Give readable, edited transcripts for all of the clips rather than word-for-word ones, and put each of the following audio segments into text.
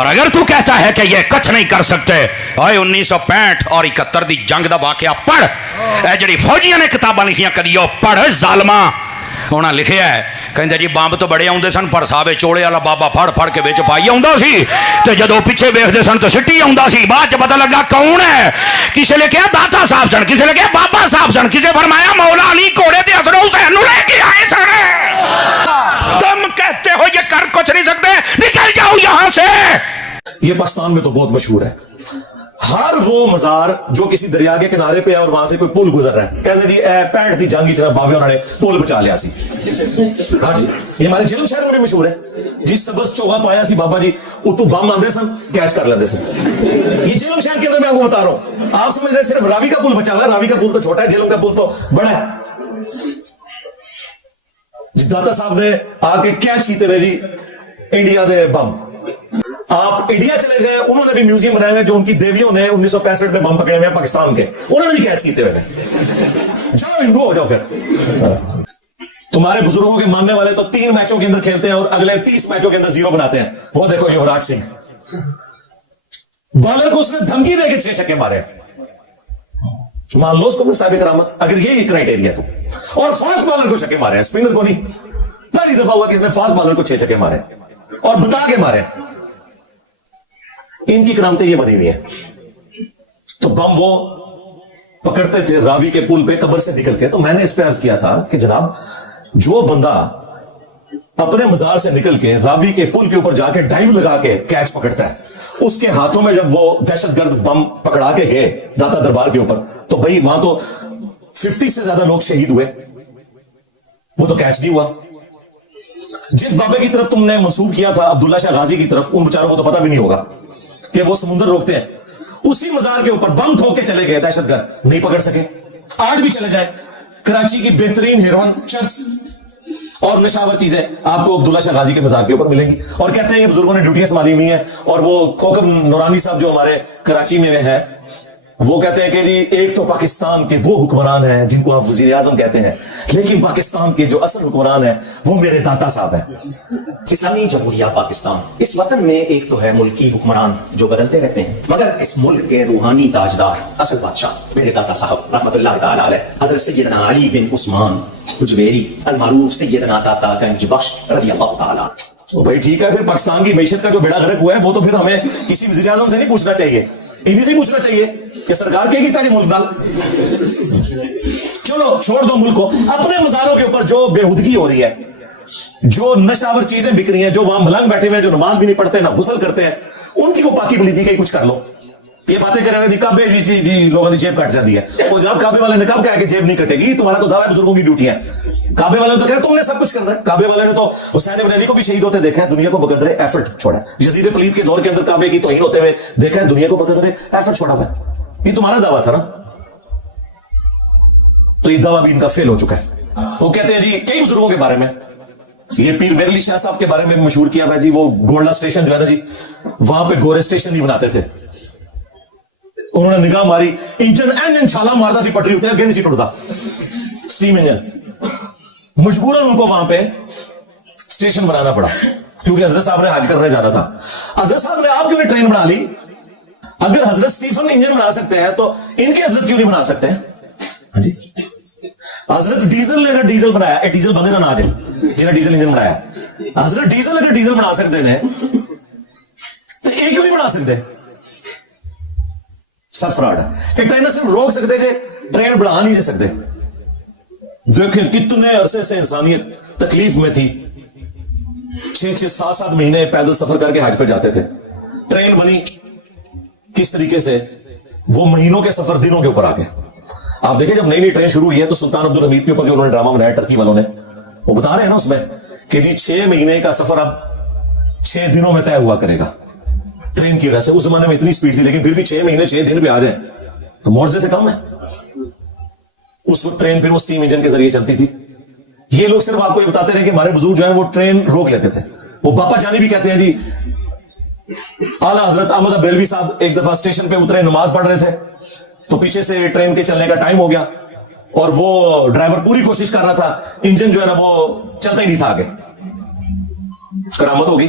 اور اگر تو کہتا ہے کہ یہ کچھ نہیں کر سکتے، اوے 1965 اور 71 دی جنگ دا واقعہ پڑھ، اے جڑی فوجیاں نے کتاباں لکھیاں کدیو پڑھ ظالما، انہاں لکھیا ہے کہندے جی بمب تو بڑے آؤندے سن پر صاحب چوڑے والا بابا پھڑ پھڑ کے وچ پائی آوندا سی تے جدوں پیچھے ویکھدے سن تے سٹی آوندا سی، بعد چ پتہ لگا کون ہے، کسے نے کہا داتا صاحب سن، کسے نے کہا بابا صاحب سن، کسے فرمایا مولا علی گھوڑے تے حسن حسین نو لے کے آئے سن۔ تم کہتے ہو یہ کر کچھ نہیں سکتے، نکل جاؤ یہاں سے۔ یہ پاکستان میں تو بہت مشہور ہے، ہر وہ مزار جو کسی دریا کے کنارے پہ ہے اور وہاں سے کوئی پل گزر رہا ہے، کہتے جی اے 65 دی جنگ چ باوے انہوں نے پل بچا لیا سی۔ ہاں جی، یہ ہمارے جیلم شہر میں بھی مشہور ہے، جس سبز چوہا پایا سی بابا جی اتو بم آندے سن کیچ کر لیندے سن۔ یہ جیلم شہر کے اندر میں آپ کو بتا رہا ہوں، آپ سمجھ رہے صرف راوی کا پل بچا ہوا ہے، راوی کا پل تو چھوٹا ہے، جیلم کا پل تو بڑا ہے۔ داتا صاحب نے آ کے کیچ کیتے رہے جی انڈیا دے بم۔ آپ انڈیا چلے جائیں، انہوں نے بھی میوزیم بنائے ہوئے جو ان کی دیویوں نے 1965 میں بم پکڑے ہوئے ہیں پاکستان کے، انہوں نے بھی کیچ کیتے ہوئے ہیں۔ جاؤ ہندو ہو جاؤ پھر۔ تمہارے بزرگوں کے ماننے والے تو 3 میچوں کے اندر کھیلتے ہیں اور اگلے 30 میچوں کے اندر 0 بناتے ہیں۔ وہ دیکھو یوراج سنگھ، بالر کو اس نے دھمکی دے کے 6 چھکے مارے، مان لو اس کو صاحب کرامت اگر یہی کرائٹیریا تو، اور فاسٹ بالر کو چھکے مارے ہیں، اسپنر کو نہیں۔ پہلی دفعہ ہوا کہ اس نے فاسٹ بالر کو 6 چھکے مارے اور بتا کے مارے۔ ان کی کرامتیں یہ بنی ہوئی ہیں۔ تو بم وہ پکڑتے تھے راوی کے پل پہ قبر سے نکل کے۔ تو میں نے اس پہ عرض کیا تھا کہ جناب جو بندہ اپنے مزار سے نکل کے راوی کے پل کے اوپر جا کے ڈائیو لگا کے کیچ پکڑتا ہے، اس کے ہاتھوں میں جب وہ دہشت گرد بم پکڑا کے گئے داتا دربار کے اوپر، تو بھائی وہاں تو 50 سے زیادہ لوگ شہید ہوئے، وہ تو کیچ نہیں ہوا۔ جس بابے کی طرف تم نے منسوب کیا تھا عبداللہ شاہ غازی کی طرف، ان بیچاروں کو تو پتہ بھی نہیں ہوگا کہ وہ سمندر روکتے ہیں، اسی مزار کے اوپر بم ٹھوک کے چلے گئے دہشت گرد، نہیں پکڑ سکے۔ آج بھی چلے جائیں، کراچی کی بہترین ہیروئن چرس اور نشاور چیزیں آپ کو عبداللہ شاہ غازی کے مزار کے اوپر ملیں گی، اور کہتے ہیں یہ بزرگوں نے ڈیوٹیاں سنبھالی ہوئی ہیں۔ اور وہ کوکب نورانی صاحب جو ہمارے کراچی میں ہے، وہ کہتے ہیں کہ جی ایک تو پاکستان کے وہ حکمران ہیں جن کو آپ وزیر اعظم کہتے ہیں، لیکن پاکستان کے جو اصل حکمران ہیں وہ میرے داتا صاحب ہیں۔ اسلامی جمہوریہ پاکستان، اس وطن میں ایک تو ہے ملکی حکمران جو بدلتے رہتے ہیں، مگر اس ملک کے روحانی تاجدار اصل بادشاہ میرے داتا صاحب رحمت اللہ تعالی علیہ حضرت سیدنا علی بن عثمان حجویری المعروف سیدنا داتا گنج بخش رضی اللہ تعالی۔ تو بھائی ٹھیک ہے، پھر پاکستان کی معیشت کا جو بیڑا غرق ہوا ہے وہ تو پھر ہمیں کسی وزیر اعظم سے نہیں پوچھنا چاہیے، انہی سے پوچھنا چاہیے کہ سرکار کہے گی تاکہ ملک نال۔ چلو چھوڑ دو ملک کو، اپنے مزاروں کے اوپر جو بےہودگی ہو رہی ہے، جو نشاور چیزیں بک رہی ہیں، جو وہاں ملنگ بیٹھے ہوئے ہیں، جو نماز بھی نہیں پڑھتے نہ غسل کرتے ہیں، ان کی کو پاکی پلیتی کا ہی کچھ کر لو۔ یہ باتیں کریں گے کعبے جی لوگوں کی جیب کٹ جاتی ہے، وہ جناب کعبے والے نے کب کہا کہ جیب نہیں کٹے گی؟ تمہارا تو دعویٰ ہے بزرگوں کی ڈیوٹی ہے۔ کعبے والے نے تو کہا تم نے سب کچھ کرنا ہے، کعبے والے نے تو حسین ابن علی کو بھی شہید ہوتے دیکھا ہے، دنیا کو بقدر ایفرٹ چھوڑا ہے۔ یزید پلید کے دور کے اندر کعبے کی توہین ہوتے ہوئے دیکھا ہے، دنیا کو بقدر ایفرٹ چھوڑا ہوا ہے۔ یہ تمہارا دعویٰ تھا نا، تو یہ دعویٰ بھی ان کا فیل ہو چکا ہے۔ وہ کہتے ہیں جی کئی بزرگوں کے بارے میں، یہ پیر میر علی شاہ صاحب کے بارے میں مشہور کیا ہوا ہے جی، وہ گولڈا اسٹیشن جو ہے نا جی، وہاں پہ گورے اسٹیشن نہیں بناتے تھے، انہوں نے نگاہ ماری، انجن چھالا مارتا سی پٹری ہوتا ہے، گھنٹے سی ٹوٹتا سٹیم انجن، مجبوراً ان کو وہاں پہ اسٹیشن بنانا پڑا کیونکہ حضرت صاحب نے حج کرنے جانا تھا۔ حضرت صاحب نے آپ کیوں نہیں ٹرین بنا لی؟ اگر حضرت اسٹیفن انجن بنا سکتے ہیں تو ان کے حضرت کیوں نہیں بنا سکتے ہیں؟ ہاں جی، حضرت ڈیزل نے اگر ڈیزل بنایا، ڈیزل بنے نہ آ جائے جنہیں ڈیزل انجن بنایا، حضرت ڈیزل اگر ڈیزل بنا سکتے ہیں تو یہ کیوں نہیں بنا سکتے؟ سب فراڈ ہے۔ ایک ٹرین صرف روک سکتے تھے، ٹرین بڑھا نہیں جا سکتے۔ دیکھیں کتنے عرصے سے انسانیت تکلیف میں تھی، 6-6 7-7 مہینے پیدل سفر کر کے حج پہ جاتے تھے، ٹرین بنی کس طریقے سے، وہ مہینوں کے سفر دنوں کے اوپر آ گئے۔ آپ دیکھیں جب نئی نئی ٹرین شروع ہوئی ہے تو سلطان عبد الحمید کے اوپر جو انہوں نے ڈرامہ بنایا ٹرکی والوں نے، وہ بتا رہے ہیں نا اس میں کہ جی 6 مہینے کا سفر اب 6 دنوں میں طے ہوا کرے گا ٹرین کی وجہ سے۔ اس زمانے میں اتنی سپیڈ تھی لیکن پھر بھی 6 مہینے 6 دن پہ آ جائیں تو معجزے سے کم ہے۔ اس وقت ٹرین پھر وہ اسٹیم انجن کے ذریعے چلتی تھی۔ یہ لوگ صرف آپ کو یہ بتاتے رہے کہ ہمارے بزرگ جو ہیں وہ ٹرین روک لیتے تھے۔ وہ باپا جانی بھی کہتے ہیں جی، اعلیٰ حضرت احمد بریلوی صاحب ایک دفعہ اسٹیشن پہ اترے، نماز پڑھ رہے تھے تو پیچھے سے ٹرین کے چلنے کا ٹائم ہو گیا اور وہ ڈرائیور پوری کوشش کر رہا تھا، انجن جو ہے نا وہ چلتا ہی نہیں تھا آگے، کرامت ہوگی۔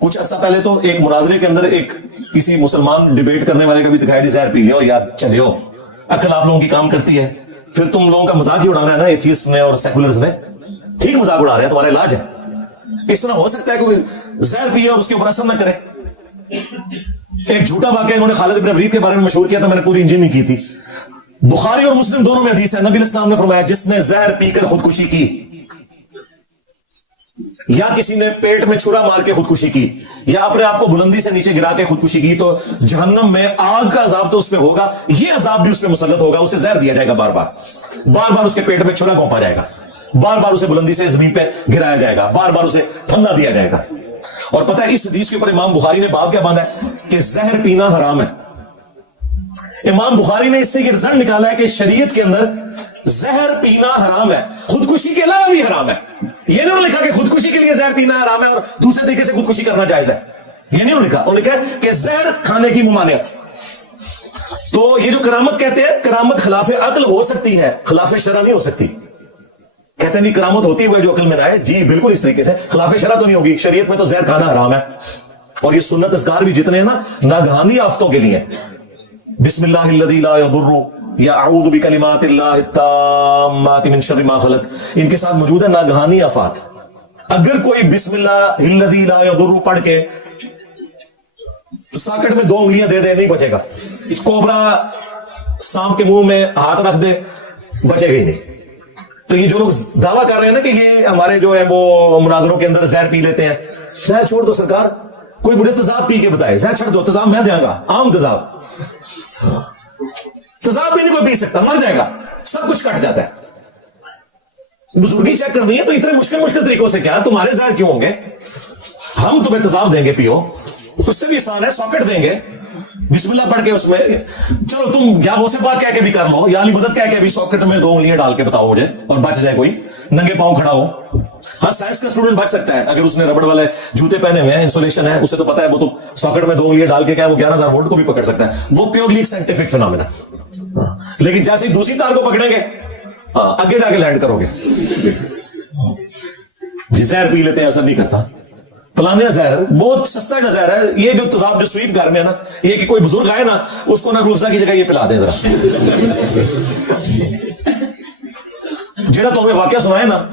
کچھ عرصہ پہلے تو ایک مناظرے کے اندر ایک کسی مسلمان ڈیبیٹ کرنے والے کا بھی دکھایا زہر پی لو یار چلے ہو, عقل آپ لوگوں کی کام کرتی ہے, پھر تم لوگوں کا مذاق ہی اڑانا ہے نا ایتھیسٹ نے اور سیکولرز نے. ٹھیک مذاق اڑا رہے ہیں, تمہارا علاج ہے. اس طرح ہو سکتا ہے کوئی زہر پیے اور اس کے اوپر اثر نہ کرے. ایک جھوٹا واقعہ انہوں نے خالد بن ولید کے بارے میں مشہور کیا تھا, میں نے پوری انجن نہیں کی تھی. بخاری اور مسلم دونوں میں حدیث ہے, نبی علیہ السلام نے فرمایا جس نے زہر پی کر خودکشی کی یا کسی نے پیٹ میں چھرا مار کے خودکشی کی یا اپنے آپ کو بلندی سے نیچے گرا کے خودکشی کی تو جہنم میں آگ کا عذاب تو اس پہ ہوگا, یہ عذاب بھی اس پہ مسلط ہوگا. اسے زہر دیا جائے گا بار بار اس کے پیٹ میں چھرا گھونپا جائے گا, بار بار اسے بلندی سے زمین پہ گرایا جائے گا, بار بار اسے پھندہ دیا جائے گا. اور پتہ ہے اس حدیث کے اوپر امام بخاری نے باب کیا باندھا ہے کہ زہر پینا حرام ہے. امام بخاری نے اس سے یہ رزلٹ نکالا ہے کہ شریعت کے اندر زہر پینا حرام ہے, خودکشی کے علاوہ بھی حرام ہے. یہ نہیں لکھا کہ خودکشی کے لیے زہر پینا حرام ہے اور دوسرے طریقے سے خودکشی کرنا جائز ہے, یہ نہیں لکھا. انہوں نے لکھا کہ زہر کھانے کی ممانعت. تو یہ جو کرامت کہتے ہیں, کرامت خلاف عقل ہو سکتی ہے, خلاف شرع نہیں ہو سکتی. کہتے ہیں نہیں کرامت ہوتی ہوئے جو عقل میں رہے, جی بالکل اس طریقے سے خلاف شرع تو نہیں ہوگی. شریعت میں تو زہر کھانا حرام ہے. اور یہ سنت اذکار بھی جتنے ہیں نا ناگہانی آفتوں کے لیے, بسم اللہ الذی لا یضر یا اعوذ بکلمات اللہ التامات من شر ما خلق, ان کے ساتھ موجود ہے ناگہانی آفات. اگر کوئی بسم اللہ الذی لا یضر پڑھ کے ساکٹ میں 2 انگلیاں دے دے نہیں بچے گا. کوبرا سانپ کے منہ میں ہاتھ رکھ دے بچے گا ہی نہیں. تو یہ جو لوگ دعویٰ کر رہے ہیں نا کہ یہ ہمارے جو ہے وہ مناظروں کے اندر زہر پی لیتے ہیں, زہر چھوڑ دو سرکار, کوئی مجھے تیزاب پی کے بتائے, زہر چھوڑ دو, تیزاب میں دیں گا, عام تیزاب بھی نہیں کوئی پی سکتا, مر جائے گا, سب کچھ کٹ جاتا ہے. بزرگی چیک کرنی ہے تو اتنے مشکل طریقوں سے کیا, تمہارے زہر کیوں ہوں گے, ہم تمہیں تیزاب دیں گے پیو, اس سے بھی آسان ہے, ساکٹ دیں گے, بسم اللہ پڑھ کے اس میں, چلو تم یا غوث پاک کہہ کے بھی کر لو یا علی مدد کہہ کے بھی ساکٹ میں 2 انگلیاں ڈال کے بتاؤ مجھے اور بچ جائے کوئی, ننگے پاؤں کھڑا ہو. ہاں سائنس کا اسٹوڈنٹ بچ سکتا ہے اگر اس نے ربڑ والے جوتے پہنے ہوئے ہیں, انسولیشن ہے, اسے تو پتا ہے وہ تو ساکٹ میں 2 انگلیاں ڈال کے کیا وہ 11,000 وولٹ کو بھی پکڑ سکتا ہے, وہ پیورلی سائنٹیفک فینومینا. لیکن جیسے ہی دوسری تار کو پکڑیں گے آگے جا کے لینڈ کرو گے. زہر پی لیتے ہیں اثر نہیں کرتا. پلانے زہر بہت سستا کا زہر ہے, یہ جو تیزاب جو سویٹ گھر میں ہے نا, یہ کہ کوئی بزرگ آئے نا اس کو نا روزہ کی جگہ یہ پلا دیں ذرا. جڑا تو ہمیں واقعہ سنائے نا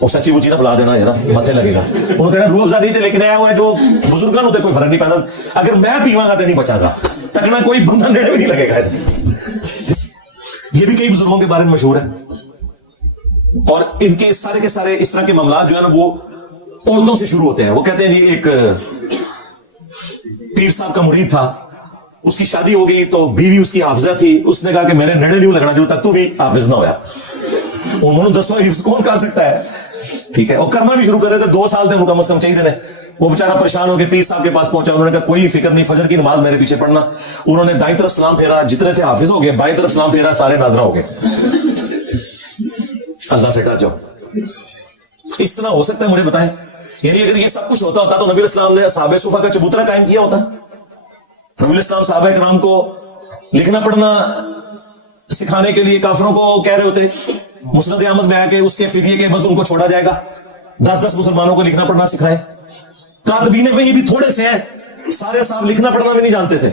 وہ سچی بچی نہ پلا دینا, متے لگے گا. انہوں نے کہا روح افزا نہیں تھے لیکن آیا ہوا ہے جو بزرگوں ہوتے کوئی فرق نہیں پڑتا. اگر میں پیواں گا تو نہیں بچا گا, تکنا کوئی بندہ نیڑے بھی نہیں لگے گا. یہ بھی کئی بزرگوں کے بارے میں مشہور ہے. اور ان کے سارے کے سارے اس طرح کے معاملات جو ہے نا وہ عورتوں سے شروع ہوتے ہیں. وہ کہتے ہیں جی ایک پیر صاحب کا مرید تھا, اس کی شادی ہو گئی تو بیوی اس کی حافظہ تھی, اس نے کہا کہ میرے نیڑے نہیں لگنا جو تک تو بھی حافظ نہ ہویا. انہوں نے 10 حفظ کون کر سکتا ہے, ٹھیک ہے, اور کرنا بھی شروع کر رہے تھے, 2 سال تھے کم از کم چاہیے تھے. وہ بیچارہ پریشان ہو کے پیر صاحب کے پاس پہنچا, انہوں نے کہا کوئی فکر نہیں, فجر کی نماز میرے پیچھے پڑھنا. انہوں نے دائیں طرف سلام پھیرا, جتنے تھے حافظ ہو گئے, بائیں طرف سلام پھیرا, سارے ناظرہ ہو گئے. اللہ سے ڈر جاؤ. اس طرح ہو سکتا ہے مجھے بتائیں, یعنی اگر یہ سب کچھ ہوتا تو نبی اسلام نے اصحاب صفہ کا چبوترا قائم کیا ہوتا. نبی اسلام صحابہ کرام کو لکھنا پڑھنا سکھانے کے لیے کافروں کو کہہ رہے ہوتے. مسند احمد میں آیا کہ اس کے فدیے کے بس ان کو چھوڑا جائے گا, 10 مسلمانوں کو لکھنا پڑھنا سکھائے. کاتبین وحی بھی تھوڑے سے ہیں, سارے صاحب لکھنا پڑھنا بھی نہیں جانتے تھے.